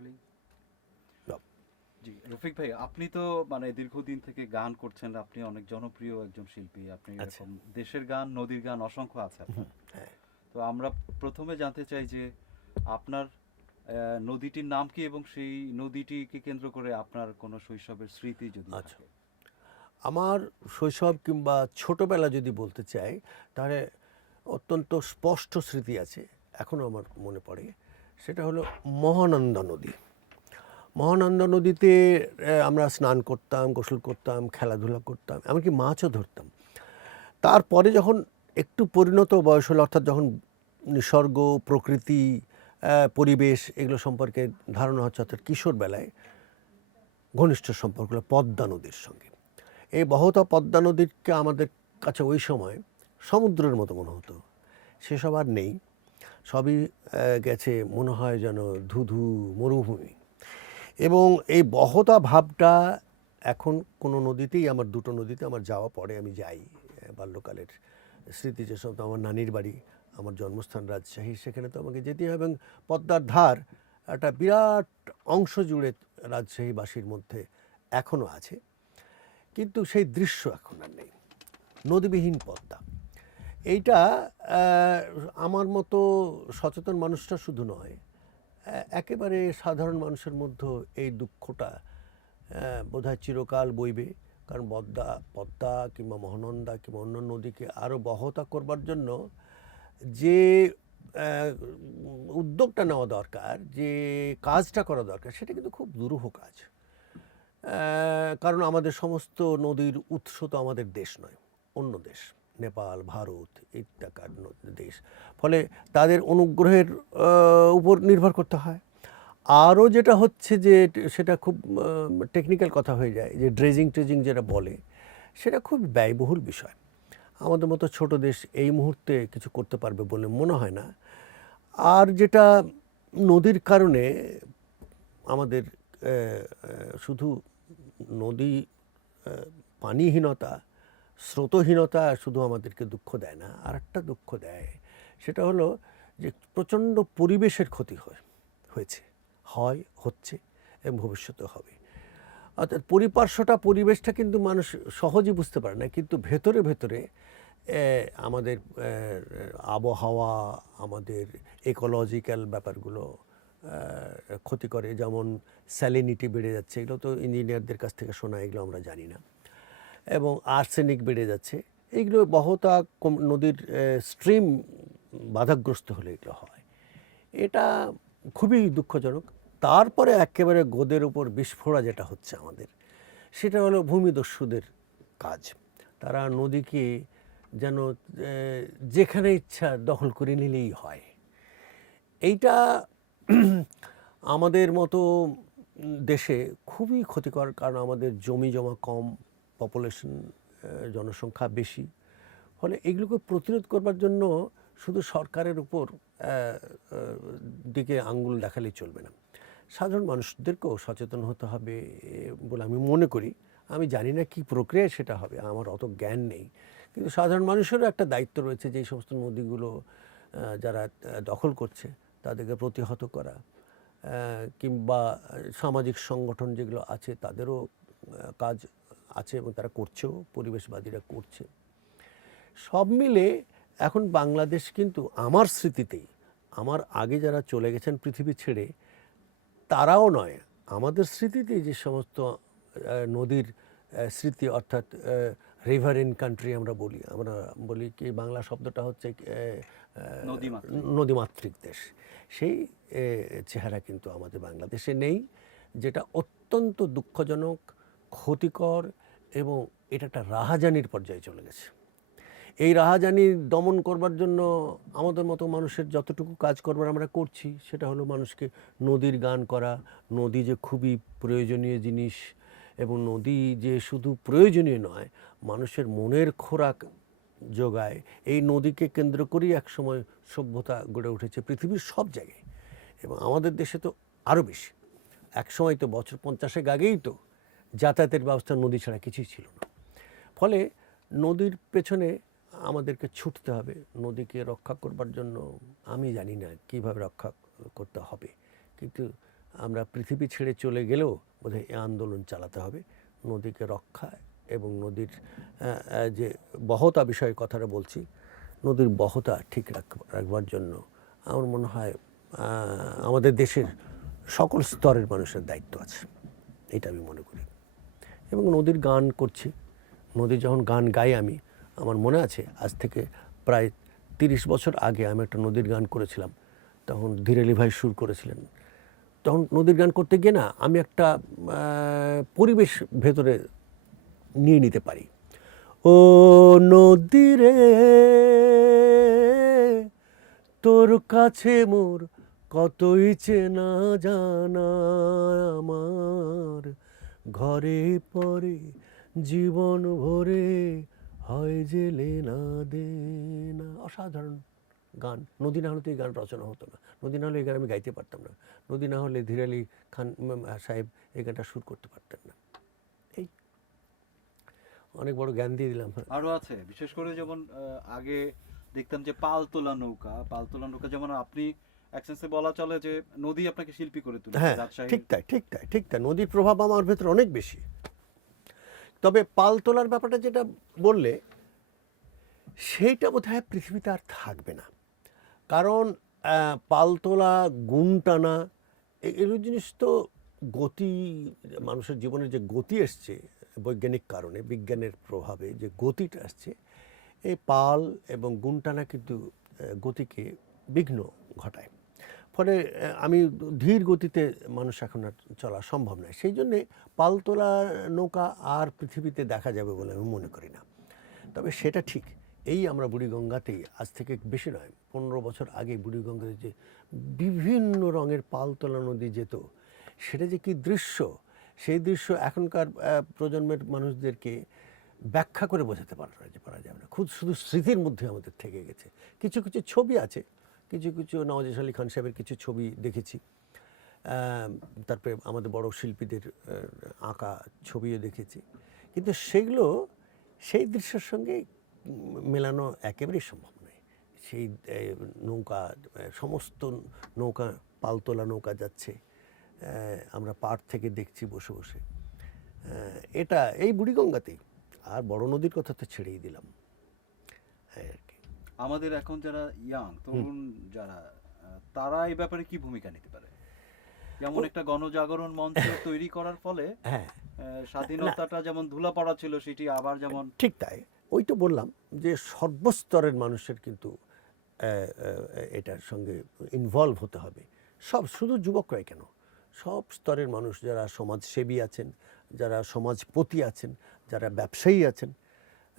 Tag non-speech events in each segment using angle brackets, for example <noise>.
হলেই জি রফিক ভাই আপনি তো মানে দীর্ঘদিন থেকে গান করছেন আপনি অনেক জনপ্রিয় একজন শিল্পী আপনি আচ্ছা। এরকম দেশের গান নদীর গান অসংখ্য আছে হ্যাঁ। তো আমরা প্রথমে জানতে চাই যে আপনার নদীটির নাম কি এবং সেই নদীটিকে কেন্দ্র করে আপনার কোনো শৈশবের স্মৃতি যদি আচ্ছা। আমার শৈশব কিংবা ছোটবেলা যদি বলতে চাই তাহলে অত্যন্ত স্পষ্ট স্মৃতি আছে এখনও আমার মনে পড়ে সেটা হলো মহানন্দা নদী। মহানন্দা নদীতে আমরা স্নান করতাম, গোসল করতাম, খেলাধুলা করতাম, এমনকি মাছও ধরতাম। তারপরে যখন একটু পরিণত বয়স হলো, অর্থাৎ যখন নিসর্গ, প্রকৃতি পরিবেশ এগুলো সম্পর্কে ধারণা হচ্ছে, অর্থাৎ কিশোর বেলায় ঘনিষ্ঠ সম্পর্ক হলো পদ্মা নদীর সঙ্গে। এই বহতা পদ্মা নদীকে আমাদের কাছে ওই সময় সমুদ্রের মতো মনে হতো। সেসব আর নেই। সবই গেছে, মনে হয় যেন ধুধু মরুভূমি। এবং এই বহতা ভাবটা এখন কোনো নদীতেই, আমার দুটো নদীতে আমার যাওয়া পরে আমি যাই বাল্যকালের স্মৃতি যেসব, তো আমার নানির বাড়ি, আমার জন্মস্থান রাজশাহী, সেখানে তো আমাকে যেতে হবে। এবং পদ্মার ধার একটা বিরাট অংশ জুড়ে রাজশাহীবাসীর মধ্যে এখনও আছে। কিন্তু সেই দৃশ্য এখন আর নেই। নদীবিহীন পদ্মা। এইটা আমার মতো সচেতন মানুষটা শুধু নয় একেবারে সাধারণ মানুষের মধ্যে এই দুঃখটা বোধ চিরকাল বইবে। কারণ পদ্মা পদ্মা কিংবা মহানন্দা কিংবা অন্য নদীকে আরও বহতা করবার জন্য যে উদ্যোগটা নেওয়া দরকার, যে কাজটা করা দরকার, সেটা কিন্তু খুব দুরূহ কাজ। কারণ আমাদের সমস্ত নদীর উৎস তো আমাদের দেশ নয়, অন্য দেশ। নেপাল, ভারত ইত্যাকার দেশ। ফলে তাদের অনুগ্রহের উপর নির্ভর করতে হয়। আরও যেটা হচ্ছে যে, সেটা খুব টেকনিক্যাল কথা হয়ে যায়, যে ড্রেজিং ট্রেজিং যেটা বলে, সেটা খুব ব্যয়বহুল বিষয়। আমাদের মতো ছোট দেশ এই মুহূর্তে কিছু করতে পারবে বলে মনে হয় না। আর যেটা নদীর কারণে আমাদের শুধু নদী পানিহীনতা স্রোতহীনতা শুধু আমাদেরকে দুঃখ দেয় না আর একটা দুঃখ দেয়, সেটা হলো যে প্রচণ্ড পরিবেশের ক্ষতি হয়, হয়েছে, হয়, হচ্ছে, এবং ভবিষ্যতে হবে। অর্থাৎ পরিপার্শ্বটা, পরিবেশটা কিন্তু মানুষ সহজেই বুঝতে পারে না, কিন্তু ভেতরে ভেতরে আমাদের আবহাওয়া, আমাদের ইকোলজিক্যাল ব্যাপারগুলো ক্ষতি করে, যেমন স্যালিনিটি বেড়ে যাচ্ছে, এগুলো তো ইঞ্জিনিয়ারদের কাছ থেকে শোনা, এগুলো আমরা জানি না। এবং আর্সেনিক বেড়ে যাচ্ছে। এইগুলো বহতা নদীর স্ট্রিম বাধাগ্রস্ত হলে এগুলো হয়। এটা খুবই দুঃখজনক। তারপরে একেবারে গোদের উপর বিস্ফোরা যেটা হচ্ছে আমাদের, সেটা হলো ভূমিদস্যুদের কাজ। তারা নদীকে যেন যেখানে ইচ্ছা দখল করে নিলেই হয়। এইটা আমাদের মতো দেশে খুবই ক্ষতিকর, কারণ আমাদের জমি জমা কম পপুলেশন জনসংখ্যা বেশি। ফলে এগুলোকে প্রতিরোধ করবার জন্য শুধু সরকারের উপর আহ, আহ, দিকে আঙ্গুল দেখালেই চলবে না। সাধারণ মানুষদেরকেও সচেতন হতে হবে বলে আমি মনে করি। আমি জানি না কী প্রক্রিয়ায় সেটা হবে আমার অত জ্ঞান নেই। কিন্তু সাধারণ মানুষেরও একটা দায়িত্ব রয়েছে যে সমস্ত নদীগুলো যারা দখল করছে তাদেরকে প্রতিহত করা কিংবা সামাজিক সংগঠন যেগুলো আছে তাদেরও কাজ আছে এবং তারা করছেও পরিবেশবাদীরা করছে সব মিলে এখন বাংলাদেশ কিন্তু আমার স্মৃতিতেই আমার আগে যারা চলে গেছেন পৃথিবী ছেড়ে তারাও নয় আমাদের স্মৃতিতে যে সমস্ত নদীর স্মৃতি অর্থাৎ রিভার ইন কান্ট্রি আমরা বলি আমরা বলি কি বাংলা শব্দটা হচ্ছে। নদীমাতৃক দেশ সেই চেহারা কিন্তু আমাদের বাংলাদেশে নেই যেটা অত্যন্ত দুঃখজনক ক্ষতিকর এবং এটা একটা রাহাজানির পর্যায়ে চলে গেছে। এই রাহাজানি দমন করবার জন্য আমাদের মতো মানুষের যতটুকু কাজ করবার আমরা করছি, সেটা হলো মানুষকে নদীর গান করা, নদী যে খুবই প্রয়োজনীয় জিনিস এবং নদী যে শুধু প্রয়োজনীয় নয়, মানুষের মনের খোরাক যোগায়। এই নদীকে কেন্দ্র করেই একসময় সভ্যতা গড়ে উঠেছে পৃথিবীর সব জায়গায় এবং আমাদের দেশে তো আরও বেশি। একসময় তো বছর পঞ্চাশেক আগেই তো যাতায়াতের ব্যবস্থা নদী ছাড়া কিছুই ছিল না। ফলে নদীর পেছনে আমাদেরকে ছুটতে হবে, নদীকে রক্ষা করবার জন্য আমি জানি না কীভাবে রক্ষা করতে হবে। কিন্তু আমরা পৃথিবী ছেড়ে চলে গেলেও বোধহয় এই আন্দোলন চালাতে হবে। নদীকে রক্ষা এবং নদীর যে বহতা বিষয়ে কথাটা বলছি, নদীর বহতা ঠিক রাখ- রাখবার জন্য আমার মনে হয় আমাদের দেশের সকল স্তরের মানুষের দায়িত্ব আছে। এটা আমি মনে করি। এবং নদীর গান করছি। নদীর যখন গান গাই আমি, আমার মনে আছে আজ থেকে প্রায় তিরিশ বছর আগে আমি একটা নদীর গান করেছিলাম। তখন ধীরেলি ভাই সুর করেছিলেন। তখন নদীর গান করতে গিয়ে না, আমি একটা পরিবেশ ভেতরে নিয়ে নিতে পারি। ও নদী রে, তোর কাছে মোর কতই চেনা জানা আমার। ঘরে পরে জীবন ভরে হয় যে লেনা দে না অসাধারণ গান। নদী না হলে তো এই গান রচনা হতো না। নদী না হলে এই গান আমি গাইতে পারতাম না। নদী না হলে ধীর আলী খান সাহেব এই গানটা সুর করতে পারতেন না। এই অনেক বড় জ্ঞান দিয়ে দিলাম। আরও আছে। বিশেষ করে যেমন আগে দেখতাম যে পালতোলা নৌকা। পালতোলা নৌকা যেমন আপনি এক সেন্সে বলা চলে যে নদী আপনাকে শিল্পী করে তুলেছে হ্যাঁ ঠিক তাই ঠিক তাই ঠিক তাই। নদীর প্রভাব আমার ভেতরে অনেক বেশি। তবে পাল তোলার ব্যাপারটা যেটা বললে সেইটা বোধহয় পৃথিবীতে আর থাকবে না। কারণ আহ, পাল তোলা গুণ টানা এগুলো জিনিস তো গতি মানুষের জীবনের যে গতি এসছে বৈজ্ঞানিক কারণে বিজ্ঞানের প্রভাবে যে গতিটা আসছে এই পাল এবং গুণ টানা কিন্তু গতিকে বিঘ্ন ঘটায়। ফলে আমি ধীর গতিতে মানুষ এখন আর চলা সম্ভব নয়। সেই জন্যে পালতোলা নৌকা আর পৃথিবীতে দেখা যাবে বলে আমি মনে করি না। তবে সেটা ঠিক, এই আমরা বুড়িগঙ্গাতেই আজ থেকে বেশি নয়, পনেরো বছর আগে বুড়িগঙ্গাতে যে বিভিন্ন রঙের পালতোলা নদী যেত, সেটা যে কি দৃশ্য, সেই দৃশ্য এখনকার প্রজন্মের মানুষদেরকে ব্যাখ্যা করে বোঝাতে পারা পারা যাবে না। খুব শুধু স্মৃতির মধ্যে আমাদের থেকে গেছে। কিছু কিছু ছবি আছে কিছু কিছু নওয়াজ আলী খান সাহেবের কিছু ছবি দেখেছি। তারপরে আমাদের বড় শিল্পীদের আঁকা ছবিও দেখেছি। কিন্তু সেগুলো, সেই দৃশ্যের সঙ্গে মেলানো একেবারেই সম্ভব নয়। সেই নৌকা সমস্ত নৌকা, পালতোলা নৌকা যাচ্ছে আমরা পাড় থেকে দেখছি বসে বসে। এটা, এই বুড়িগঙ্গাতেই, আর বড় নদীর কথা তো ছেড়েই দিলাম। আমাদের এখন যারা ইয়াং তরুণ যারা তারা এই ব্যাপারে কি ভূমিকা নিতে পারে? যেমন একটা গণজাগরণ মঞ্চ <laughs> তৈরি করার ফলে হ্যাঁ। স্বাধীনতাটা যেমন ধুলা পড়া ছিল সেটি আবার যেমন ঠিক তাই। ওই তো বললাম যে সর্বস্তরের মানুষের কিন্তু এটার সঙ্গে ইনভলভ হতে হবে। সব শুধু যুবকরাই কেন? সব স্তরের মানুষ যারা সমাজসেবী আছেন যারা সমাজপতি আছেন যারা ব্যবসায়ী আছেন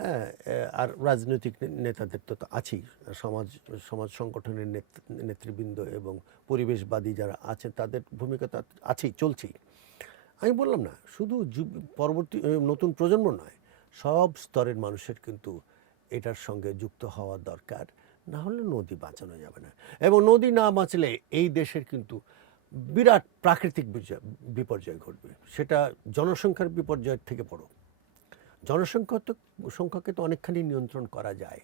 হ্যাঁ আর রাজনৈতিক নেতাদের তো আছেই। সমাজ সমাজ সংগঠনের নেত- নেতৃবৃন্দ এবং পরিবেশবাদী যারা আছেন, তাদের ভূমিকা তো আছেই, চলছেই। আমি বললাম না, শুধু পরবর্তী নতুন প্রজন্ম নয়, সব স্তরের মানুষের কিন্তু এটার সঙ্গে যুক্ত হওয়া দরকার। না হলে নদী বাঁচানো যাবে না। এবং নদী না বাঁচলে এই দেশের কিন্তু বিরাট প্রাকৃতিক বিপর্যয় ঘটবে। সেটা জনসংখ্যার বিপর্যয়ের থেকে বড়। জনসংখ্যা তো, সংখ্যাকে তো অনেকখানি নিয়ন্ত্রণ করা যায়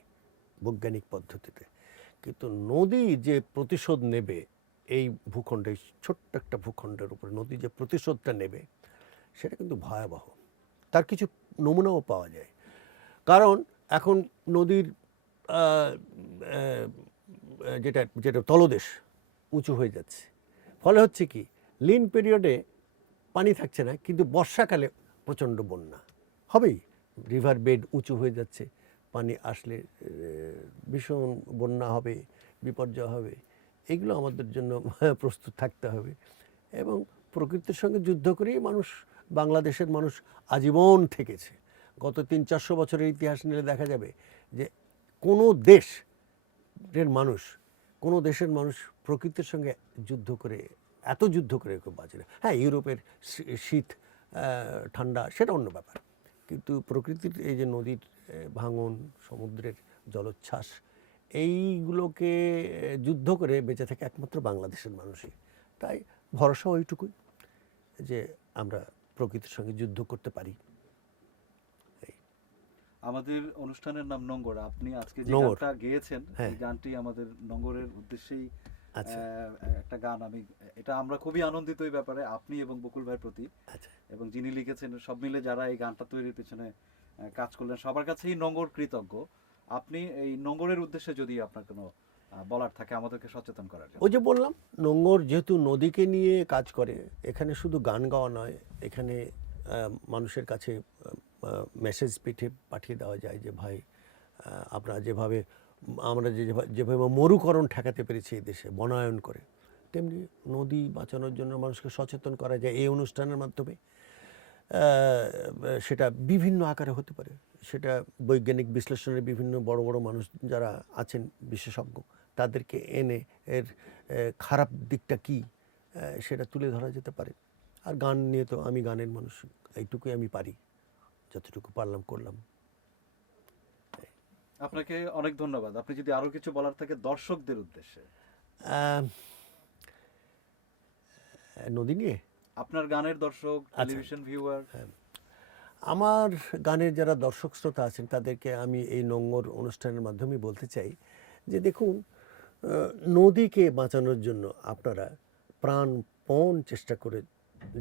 বৈজ্ঞানিক পদ্ধতিতে। কিন্তু নদী যে প্রতিশোধ নেবে, এই ভূখণ্ডে ছোট্ট একটা ভূখণ্ডের উপরে নদী যে প্রতিশোধটা নেবে, সেটা কিন্তু ভয়াবহ। তার কিছু নমুনাও পাওয়া যায়। কারণ এখন নদীর যেটা যেটা তলদেশ উঁচু হয়ে যাচ্ছে। ফলে হচ্ছে কি, লিন পিরিয়ডে পানি থাকছে না, কিন্তু বর্ষাকালে প্রচণ্ড বন্যা। হবেই। রিভার বেড উঁচু হয়ে যাচ্ছে, পানি আসলে ভীষণ বন্যা হবে, বিপর্যয় হবে, এগুলো আমাদের জন্য <laughs> প্রস্তুত থাকতে হবে। এবং প্রকৃতির সঙ্গে যুদ্ধ করেই মানুষ, বাংলাদেশের মানুষ আজীবন থেকেছে। গত তিন চারশো বছরের ইতিহাস নিলে দেখা যাবে যে কোনো দেশ এর মানুষ, কোনো দেশের মানুষ প্রকৃতির সঙ্গে যুদ্ধ করে, এত যুদ্ধ করে বাঁচে না। হ্যাঁ ইউরোপের শীত ঠান্ডা, সেটা অন্য ব্যাপার। কিন্তু প্রকৃতির এই যে নদীর ভাঙন সমুদ্রের জলোচ্ছ্বাস এইগুলোকে যুদ্ধ করে বেঁচে থাকে একমাত্র বাংলাদেশের মানুষই তাই ভরসা ওইটুকুই যে আমরা প্রকৃতির সঙ্গে যুদ্ধ করতে পারি আমাদের অনুষ্ঠানের নাম নঙ্গর আপনি আজকে যে। গানটা গেয়েছেন হ্যাঁ। এই গানটি আমাদের নঙ্গরের উদ্দেশ্যেই একটা গান আমি এটা আমরা খুবই আনন্দিত এই ব্যাপারে আপনি এবং বকুল ভাইয়ের প্রতি। আচ্ছা। এবং যিনি লিখেছেন সব মিলে যারা এই গানটা তৈরির পিছনে কাজ করলেন সবার কাছেই নঙ্গর কৃতজ্ঞ। আপনি এই নঙ্গরের উদ্দেশ্যে যদি আপনার কোনো বলার থাকে আমাদেরকে সচেতন করার ওই যে বললাম নোংর যেহেতু নদীকে নিয়ে কাজ করে এখানে শুধু গান গাওয়া নয় এখানে মানুষের কাছে মেসেজ পিঠে পাঠিয়ে দেওয়া যায় যে ভাই আপনারা যেভাবে আমরা যে যেভাবে মরুকরণ ঠেকাতে পেরেছি এই দেশে, বনায়ন করে, তেমনি নদী বাঁচানোর জন্য মানুষকে সচেতন করা যায় এই অনুষ্ঠানের মাধ্যমে। সেটা বিভিন্ন আকারে হতে পারে। সেটা বৈজ্ঞানিক বিশ্লেষণের বিভিন্ন বড় বড় মানুষ যারা আছেন, বিশেষজ্ঞ, তাদেরকে এনে এর খারাপ দিকটা কি সেটা তুলে ধরা যেতে পারে। আর গান নিয়ে তো আমি গানের মানুষ, এইটুকুই আমি পারি, যতটুকু পারলাম করলাম। আপনাকে অনেক ধন্যবাদ। আপনি যদি আরও কিছু বলার থাকে দর্শকদের উদ্দেশ্যে। নদী নিয়ে? আপনার গানের দর্শক আচ্ছা। Television viewer. আমার গানের যারা দর্শক শ্রোতা আছেন তাদেরকে আমি এই নোংর অনুষ্ঠানের মাধ্যমে বলতে চাই যে দেখুন নদীকে বাঁচানোর জন্য আপনারা প্রাণপণ চেষ্টা করে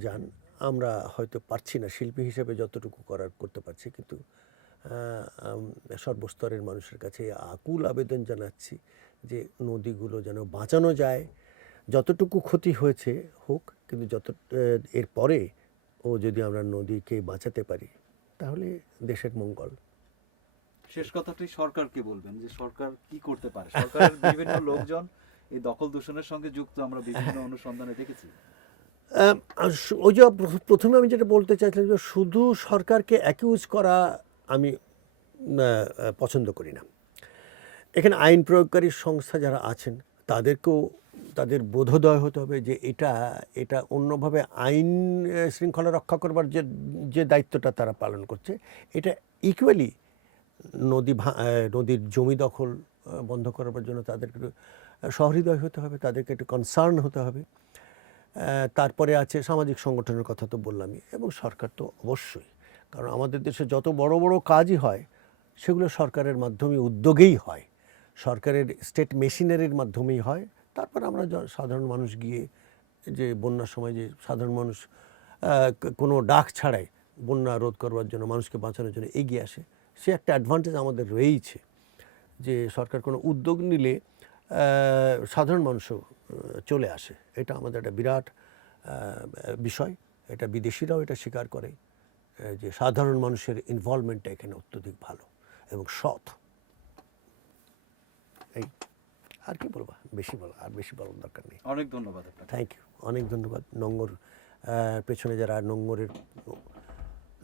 যান। আমরা হয়তো পারছি না শিল্পী হিসেবে যতটুকু করার করতে পারছি কিন্তু সর্বস্তরের মানুষের কাছে আকুল আবেদন জানাচ্ছি যে নদীগুলো যেন বাঁচানো যায়। যতটুকু ক্ষতি হয়েছে হোক কিন্তু যত এরপরে ও যদি আমরা নদীকে বাঁচাতে পারি তাহলে দেশের মঙ্গল। শেষ কথাটি সরকারকে বলবেন যে সরকার কি করতে পারে? সরকারের বিভিন্ন <laughs> লোকজন এই দখল দূষণের সঙ্গে যুক্ত আমরা বিভিন্ন অনুসন্ধানে দেখেছি। ওই যে প্রথমে আমি যেটা বলতে চাইছিলাম যে শুধু সরকারকে অ্যাকিউজ করা আমি পছন্দ করি না। এখানে আইন প্রয়োগকারী সংস্থা যারা আছেন, তাদেরকেও, তাদের বোধোদয় হতে হবে যে এটা এটা অন্যভাবে আইন শৃঙ্খলা রক্ষা করবার যে যে দায়িত্বটা তারা পালন করছে, এটা ইকুয়ালি নদী নদীর জমি দখল বন্ধ করার জন্য তাদেরকে সহৃদয় হতে হবে, তাদেরকে একটু কনসার্ন হতে হবে। তারপরে আছে সামাজিক সংগঠনের কথা তো বললামই, এবং সরকার তো অবশ্যই কারণ আমাদের দেশে যত বড় বড় কাজই হয়, সেগুলো সরকারের মাধ্যমে উদ্যোগেই হয়। সরকারের স্টেট মেশিনারির মাধ্যমেই হয়। তারপর আমরা সাধারণ মানুষ গিয়ে যে বন্যার সময় যে সাধারণ মানুষ কোনো ডাক ছাড়াই বন্যা রোধ করবার জন্য, মানুষকে বাঁচানোর জন্য এগিয়ে আসে, সে একটা অ্যাডভান্টেজ আমাদের রয়েইছে। যে সরকার কোনো উদ্যোগ নিলে সাধারণ মানুষও চলে আসে। এটা আমাদের একটা বিরাট বিষয়। এটা বিদেশিরাও এটা স্বীকার করে। যে সাধারণ মানুষের ইনভলভমেন্টটা এখানে অত্যধিক ভালো এবং সৎ। এই আর কি বলবা? বেশি বলা আর বেশি বলার দরকার নেই। অনেক ধন্যবাদ থ্যাংক ইউ অনেক ধন্যবাদ। নঙ্গর পেছনে যারা নঙ্গরের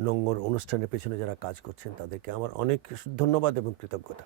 নঙ্গর অনুষ্ঠানের পেছনে যারা কাজ করছেন তাদেরকে আমার অনেক ধন্যবাদ এবং কৃতজ্ঞতা।